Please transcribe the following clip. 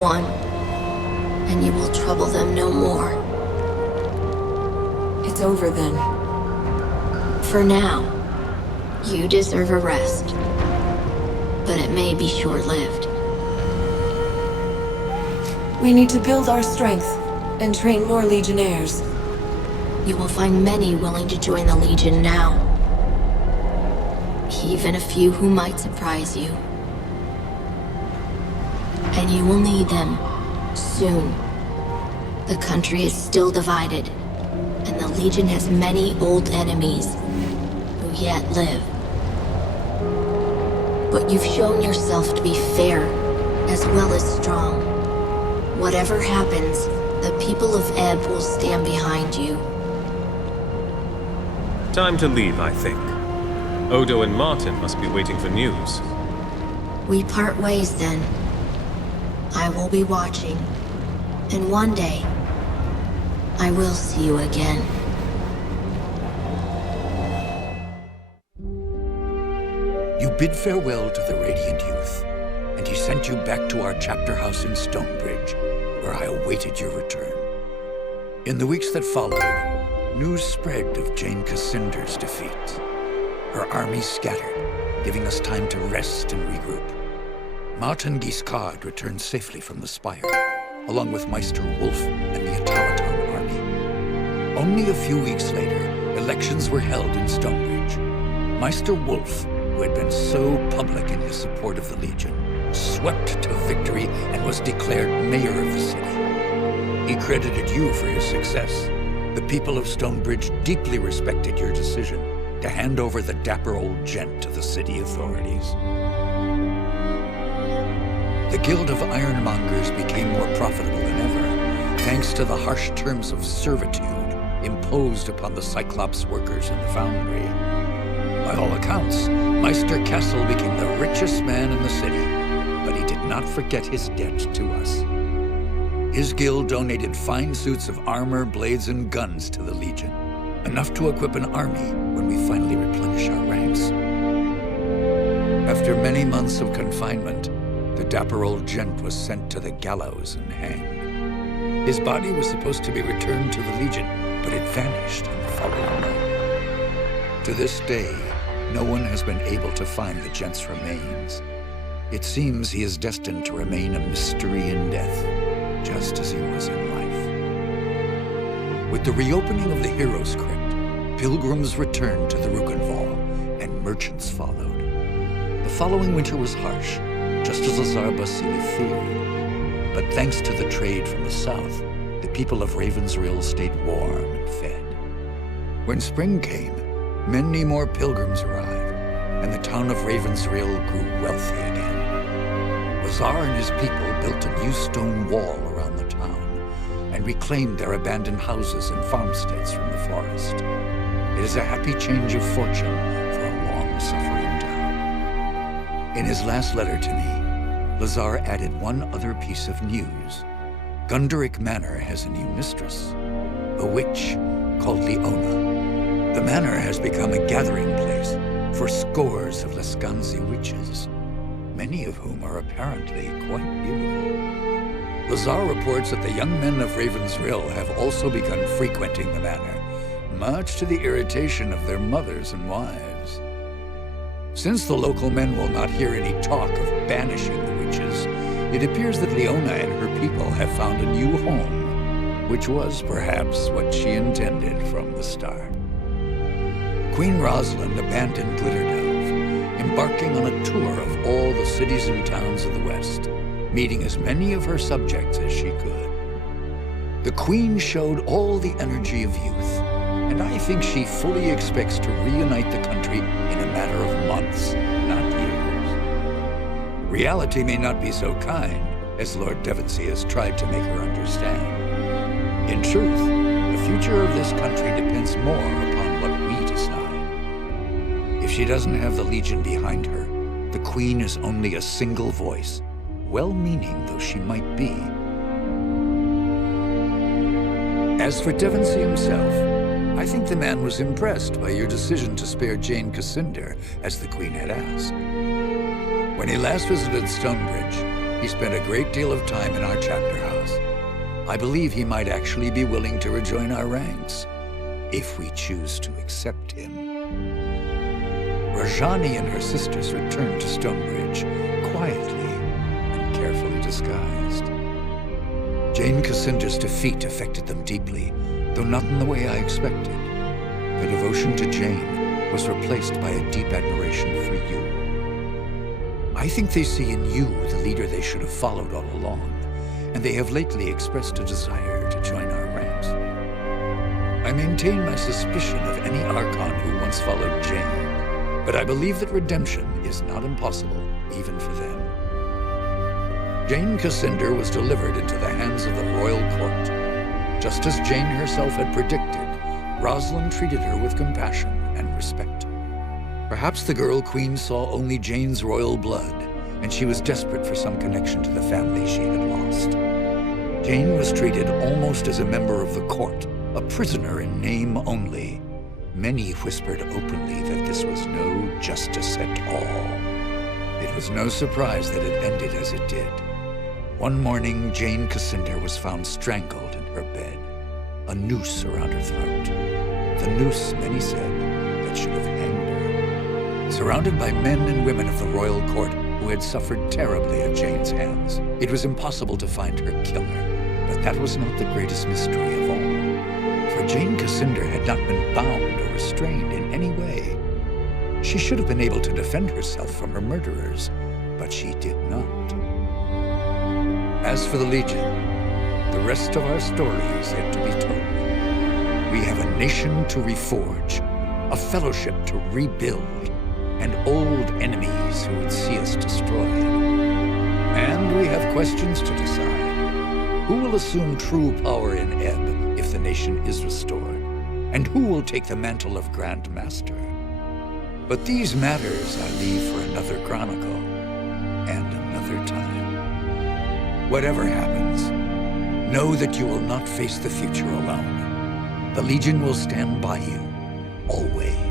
one, and you will trouble them no more. It's over then. For now, you deserve a rest. But it may be short-lived. We need to build our strength and train more Legionnaires. You will find many willing to join the Legion now. Even a few who might surprise you. And you will need them soon. The country is still divided, and the Legion has many old enemies who yet live. But you've shown yourself to be fair as well as strong. Whatever happens, the people of Ebb will stand behind you. Time to leave, I think. Odo and Martin must be waiting for news. We part ways then. I will be watching, and one day, I will see you again. You bid farewell to the Radiant Youth, and he sent you back to our chapter house in Stonebridge, where I awaited your return. In the weeks that followed, news spread of Jane Cassinder's defeat. Her army scattered, giving us time to rest and regroup. Martin Guiscard returned safely from the Spire, along with Meister Wolf and the Automaton army. Only a few weeks later, elections were held in Stonebridge. Meister Wolf, who had been so public in his support of the Legion, swept to victory and was declared mayor of the city. He credited you for his success. The people of Stonebridge deeply respected your decision to hand over the dapper old gent to the city authorities. The Guild of Ironmongers became more profitable than ever, thanks to the harsh terms of servitude imposed upon the Cyclops workers in the foundry. By all accounts, Meister Kessel became the richest man in the city, but he did not forget his debt to us. His guild donated fine suits of armor, blades, and guns to the Legion, enough to equip an army when we finally replenish our ranks. After many months of confinement, the dapper old gent was sent to the gallows and hanged. His body was supposed to be returned to the Legion, but it vanished on the following night. To this day, no one has been able to find the gent's remains. It seems he is destined to remain a mystery in death, just as he was in life. With the reopening of the Heroes' Crypt, pilgrims returned to the Rukenval, and merchants followed. The following winter was harsh, just as Lazar Basili feared. But thanks to the trade from the south, the people of Ravensrill stayed warm and fed. When spring came, many more pilgrims arrived, and the town of Ravensrill grew wealthy again. Lazar and his people built a new stone wall around the town, and reclaimed their abandoned houses and farmsteads from the forest. It is a happy change of fortune for a long-suffering town. In his last letter to me, Lazar added one other piece of news. Gunderic Manor has a new mistress, a witch called Leona. The manor has become a gathering place for scores of Lescanzi witches, many of whom are apparently quite beautiful. Lazar reports that the young men of Ravensrill have also begun frequenting the manor, much to the irritation of their mothers and wives. Since the local men will not hear any talk of banishing the witches, it appears that Leona and her people have found a new home, which was perhaps what she intended from the start. Queen Rosalind abandoned Glitterdelve, embarking on a tour of all the cities and towns of the West, meeting as many of her subjects as she could. The Queen showed all the energy of youth, and I think she fully expects to reunite the country in a matter of months, not years. Reality may not be so kind as Lord Devonsey has tried to make her understand. In truth, the future of this country depends more upon what we decide. If she doesn't have the Legion behind her, the Queen is only a single voice, well-meaning though she might be. As for Devonsey himself, I think the man was impressed by your decision to spare Jane Cassinder, as the Queen had asked. When he last visited Stonebridge, He spent a great deal of time in our chapter house. I believe he might actually be willing to rejoin our ranks, if we choose to accept him. Rajani and her sisters returned to Stonebridge, quietly and carefully disguised. Jane Cassinder's defeat affected them deeply, though not in the way I expected. Their devotion to Jane was replaced by a deep admiration for you. I think they see in you the leader they should have followed all along, and they have lately expressed a desire to join our ranks. I maintain my suspicion of any Archon who once followed Jane, but I believe that redemption is not impossible, even for them. Jane Cassinder was delivered into the hands of the royal court. Just as Jane herself had predicted, Rosalind treated her with compassion and respect. Perhaps the girl queen saw only Jane's royal blood, and she was desperate for some connection to the family she had lost. Jane was treated almost as a member of the court, a prisoner in name only. Many whispered openly that this was no justice at all. It was no surprise that it ended as it did. One morning, Jane Cassinder was found strangled in her bed, a noose around her throat. The noose, many said, that should have hanged her. Surrounded by men and women of the royal court who had suffered terribly at Jane's hands, it was impossible to find her killer. But that was not the greatest mystery of all. For Jane Cassinder had not been bound or restrained in any way. She should have been able to defend herself from her murderers, but she did not. As for the Legion, the rest of our story is yet to be told. We have a nation to reforge, a fellowship to rebuild, and old enemies who would see us destroyed. And we have questions to decide. Who will assume true power in Ebb if the nation is restored? And who will take the mantle of Grand Master? But these matters I leave for another chronicle and another time. Whatever happens, know that you will not face the future alone. The Legion will stand by you, always.